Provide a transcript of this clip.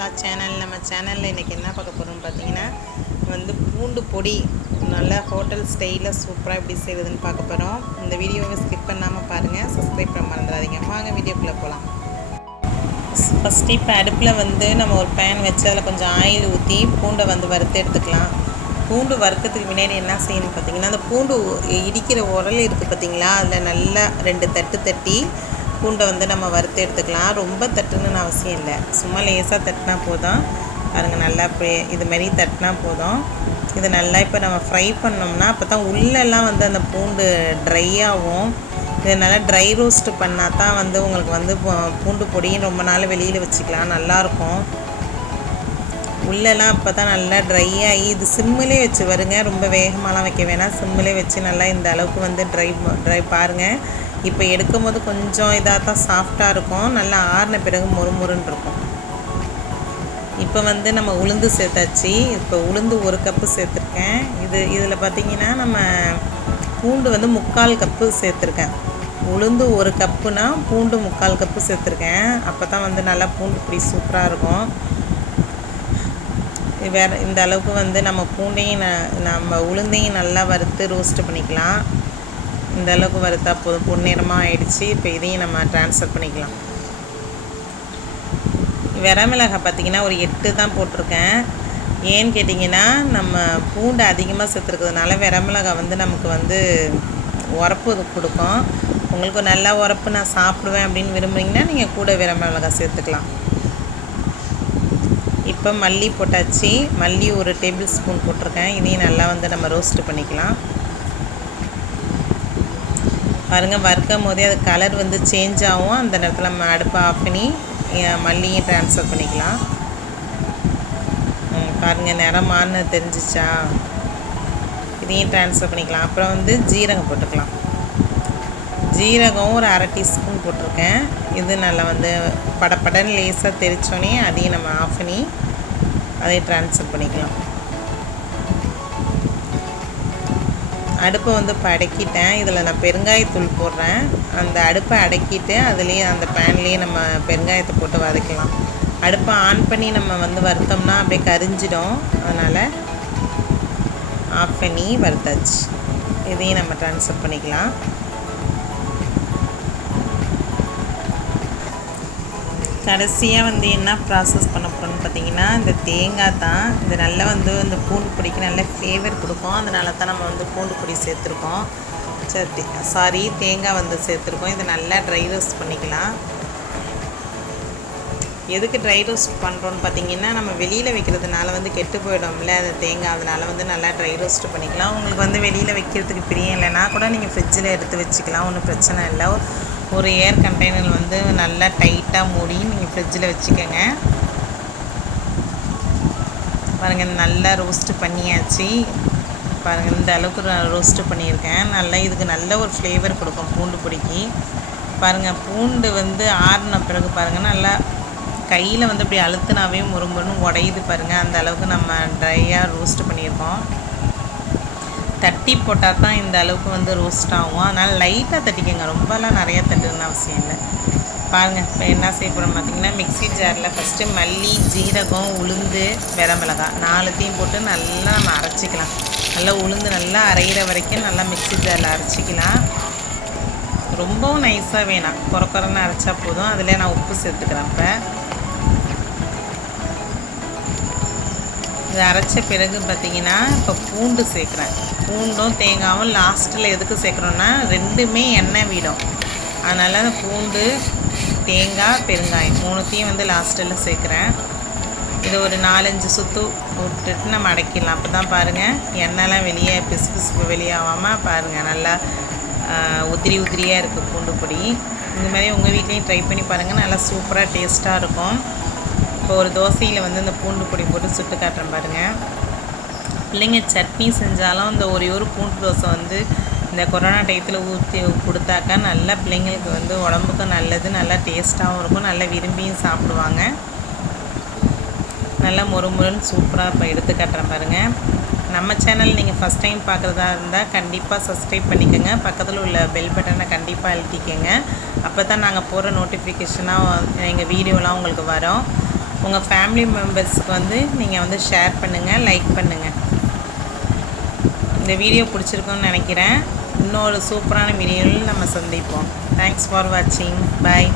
ஜாஸ்லா channel. நம்ம சேனலில் இன்றைக்கி என்ன பார்க்க போகிறோம்னு பார்த்தீங்கன்னா பூண்டு பொடி நல்லா ஹோட்டல் ஸ்டைலில் சூப்பராக எப்படி செய்வதுன்னு பார்க்க போகிறோம். இந்த வீடியோவை ஸ்கிப் பண்ணாமல் பாருங்கள், சப்ஸ்கிரைப் பண்ண மறந்துடாதீங்க. வாங்க வீடியோக்குள்ளே போகலாம். ஃபஸ்ட்டு இப்போ அடுப்பில் நம்ம ஒரு பேன் வச்சு அதில் கொஞ்சம் ஆயில் ஊற்றி பூண்டை வறுத்து எடுத்துக்கலாம். பூண்டு வறுக்கிறதுக்கு முன்னாடி என்ன செய்யணும்னு பார்த்தீங்கன்னா, அந்த பூண்டு இடிக்கிற உரல் இருக்குது பார்த்தீங்களா, அதில் நல்லா 2 தட்டு தட்டி பூண்டை நம்ம வறுத்து எடுத்துக்கலாம். ரொம்ப தட்டுன்னு அவசியம் இல்லை, சும்மா லேசாக தட்டினா போதும். பாருங்கள், நல்லா இப்படி இது மாதிரி தட்டினா போதும். இது நல்லா இப்போ நம்ம ஃப்ரை பண்ணோம்னா அப்போ தான் உள்ளெல்லாம் அந்த பூண்டு ட்ரை ஆகும். இது நல்லா ட்ரை ரோஸ்ட்டு பண்ணால் தான் உங்களுக்கு பூண்டு பொடியும் ரொம்ப நாள் வெளியில் வச்சுக்கலாம், நல்லாயிருக்கும். உள்ளெல்லாம் அப்போ தான் நல்லா ட்ரை ஆகி, இது சிம்மிலே வச்சு வருங்க, ரொம்ப வேகமாலாம் வைக்க வேணாம், சிம்மிலே வச்சு நல்லா இந்த அளவுக்கு ட்ரை பாருங்கள். இப்போ எடுக்கும் போது கொஞ்சம் இதாக தான் சாஃப்டாக இருக்கும், நல்லா ஆறின பிறகு மொறுமொறுன்னு இருக்கும். இப்போ நம்ம உளுந்து சேர்த்தாச்சு. இப்போ உளுந்து 1 கப்பு சேர்த்துருக்கேன். இதில் பார்த்திங்கன்னா நம்ம பூண்டு 3/4 கப்பு சேர்த்துருக்கேன். உளுந்து 1 கப்புனா பூண்டு 3/4 கப்பு சேர்த்துருக்கேன். அப்போ தான் நல்லா பூண்டு பொடி சூப்பராக இருக்கும். வேறு இந்த அளவுக்கு நம்ம பூண்டையும் நம்ம உளுந்தையும் நல்லா வறுத்து ரோஸ்ட்டு பண்ணிக்கலாம். இந்த அளவுக்கு வறுத்தா போதும். பொன்னிறமாக ஆயிடுச்சு. இப்போ இதையும் நம்ம ட்ரான்ஸ்ஃபர் பண்ணிக்கலாம். வரமிளகாய் பார்த்திங்கன்னா ஒரு 8 தான் போட்டிருக்கேன். ஏன்னு கேட்டிங்கன்னா, நம்ம பூண்டு அதிகமாக சேர்த்துருக்கிறதுனால வரமிளகாய் நமக்கு உரப்பு கொடுக்கும். உங்களுக்கு நல்லா உரப்பு நான் சாப்பிடுவேன் அப்படின்னு விரும்புகிறீங்கன்னா நீங்கள் கூட வரமிளகாய் சேர்த்துக்கலாம். இப்போ மல்லி போட்டாச்சு. மல்லி ஒரு டேபிள் ஸ்பூன் போட்டிருக்கேன். இதையும் நல்லா நம்ம ரோஸ்ட்டு பண்ணிக்கலாம். பாருங்கள், வறுக்கும் போதே அது கலர் சேஞ்ச் ஆகும். அந்த நேரத்தில் நம்ம அடுப்பை ஆஃப் பண்ணி மல்லியும் ட்ரான்ஸ்ஃபர் பண்ணிக்கலாம். பாருங்கள், நிறம் மாறினது தெரிஞ்சிச்சா? இதையும் ட்ரான்ஸ்ஃபர் பண்ணிக்கலாம். அப்புறம் ஜீரகம் போட்டுக்கலாம். ஜீரகம் ஒரு 1/2 டீஸ்பூன் போட்டிருக்கேன். இது நல்லா படப்படன்னு லேசாக தெரிச்சோன்னே அதையும் நம்ம ஆஃப் பண்ணி அதையும் ட்ரான்ஸ்ஃபர் பண்ணிக்கலாம். அடுப்பை இப்போ அடக்கிட்டேன். இதில் நான் பெருங்காயத்தூள் போடுறேன். அந்த அடுப்பை அடக்கிட்டு அதுலேயே அந்த பேன்லேயே நம்ம பெருங்காயத்தை போட்டு வதக்கலாம். அடுப்பை ஆன் பண்ணி நம்ம வறுத்தோம்னா அப்படியே கரிஞ்சிடும். அதனால் ஆஃப் பண்ணி வறுத்தாச்சு. இதையும் நம்ம ட்ரான்ஸ்ஃபர் பண்ணிக்கலாம். கடைசியாக என்ன ப்ராசஸ் பண்ண போகிறோன்னு பார்த்தீங்கன்னா, இந்த தேங்காய் தான். இது நல்லா இந்த பூண்டு பொடிக்கு நல்ல ஃப்ளேவர் கொடுக்கும். அதனால தான் நம்ம பூண்டு பொடி சேர்த்துருக்கோம். தேங்காய் சேர்த்துருக்கோம். இதை நல்லா ட்ரை ரோஸ்ட் பண்ணிக்கலாம். எதுக்கு ட்ரை ரோஸ்ட் பண்ணுறோன்னு பார்த்தீங்கன்னா, நம்ம வெளியில் வைக்கிறதுனால கெட்டு போயிடும்ல அந்த தேங்காய். அதனால் நல்லா ட்ரை ரோஸ்ட்டு பண்ணிக்கலாம். உங்களுக்கு வெளியில் வைக்கிறதுக்கு பிரியம் இல்லைன்னா கூட நீங்கள் ஃப்ரிட்ஜில் எடுத்து வச்சுக்கலாம், ஒன்றும் பிரச்சனை இல்லை. ஒரு ஏர் கண்டெய்னர் நல்லா டைட்டாக மூடி நீங்கள் ஃப்ரிட்ஜில் வச்சுக்கோங்க. பாருங்கள், நல்லா ரோஸ்ட்டு பண்ணியாச்சு. பாருங்கள், இந்த அளவுக்கு ரோஸ்ட்டு பண்ணியிருக்கேன். நல்லா இதுக்கு நல்ல ஒரு ஃப்ளேவர் கொடுக்கும் பூண்டு பொடிக்கு. பாருங்கள், பூண்டு ஆறின பிறகு பாருங்கள், நல்லா கையில் அப்படி அழுத்துனாவே முறுமுறுன்னு உடையுது பாருங்கள். அந்த அளவுக்கு நம்ம ட்ரையாக ரோஸ்ட்டு பண்ணியிருக்கோம். தட்டி போட்டால் தான் இந்த அளவுக்கு ரோஸ்ட் ஆகும். அதனால் லைட்டாக தட்டிக்கோங்க, ரொம்பலாம் நிறையா தட்டுன்னு அவசியம் இல்லை. பாருங்கள், இப்போ என்ன செய்ய போகிறோம் பார்த்திங்கன்னா, மிக்ஸி ஜாரில் ஃபஸ்ட்டு மல்லி, ஜீரகம், உளுந்து, வரமிளகாய் 4த்தையும் போட்டு நல்லா நம்ம அரைச்சிக்கலாம். நல்லா உளுந்து நல்லா அரைகிற வரைக்கும் நல்லா மிக்ஸி ஜாரில் அரைச்சிக்கலாம். ரொம்பவும் நைஸாக வேணாம், குறன்னு அரைச்சா போதும். அதில் நான் உப்பு சேர்த்துக்கிறேன். இப்போ இது அரைச்ச பிறகு பார்த்திங்கன்னா, இப்போ பூண்டு சேர்க்குறேன். பூண்டும் தேங்காயும் லாஸ்ட்டில் எதுக்கு சேர்க்குறோன்னா, 2மே எண்ணெய் விடும். அதனால் அந்த பூண்டு, தேங்காய், பெருங்காயம் 3த்தையும் லாஸ்ட்டில் சேர்க்குறேன். இது ஒரு 4-5 சுற்று விட்டுட்டு நம்ம அடைக்கிடலாம். அப்போ தான் பாருங்கள், எண்ணெய்லாம் வெளியே பிசு வெளியாகாமல் பாருங்கள், நல்லா உதிரியாக இருக்குது பூண்டு பொடி. இந்த மாதிரி உங்கள் வீட்லேயும் ட்ரை பண்ணி பாருங்கள், நல்லா சூப்பராக டேஸ்ட்டாக இருக்கும். இப்போ ஒரு தோசையில் இந்த பூண்டு பொடி போட்டு சுட்டு காட்டுறேன் பாருங்கள். பிள்ளைங்க சட்னி செஞ்சாலும் இந்த ஒரு பூண்டு தோசை இந்த கொரோனா டயத்தில் ஊற்றி கொடுத்தாக்கா நல்லா பிள்ளைங்களுக்கு உடம்புக்கு நல்லது, நல்லா டேஸ்ட்டாகவும் இருக்கும், நல்லா விரும்பியும் சாப்பிடுவாங்க. நல்லா மொறுன்னு சூப்பராக இப்போ எடுத்து காட்டுறேன் பாருங்கள். நம்ம சேனல் நீங்கள் ஃபஸ்ட் டைம் பார்க்குறதா இருந்தால் கண்டிப்பாக சப்ஸ்கிரைப் பண்ணிக்கோங்க. பக்கத்தில் உள்ள பெல் பட்டனை கண்டிப்பாக அழுத்திக்கோங்க. அப்போ தான் நாங்கள் போகிற நோட்டிஃபிகேஷனாக எங்கள் வீடியோலாம் உங்களுக்கு வரும். உங்கள் ஃபேமிலி மெம்பர்ஸ்க்கு வந்து நீங்கள் வந்து ஷேர் பண்ணுங்கள், லைக் பண்ணுங்கள். இந்த வீடியோ பிடிச்சிருக்குன்னு நினைக்கிறேன். இன்னொரு சூப்பரான வீடியோவில் நம்ம சந்திப்போம். தேங்க்ஸ் ஃபார் வாட்சிங். பாய்.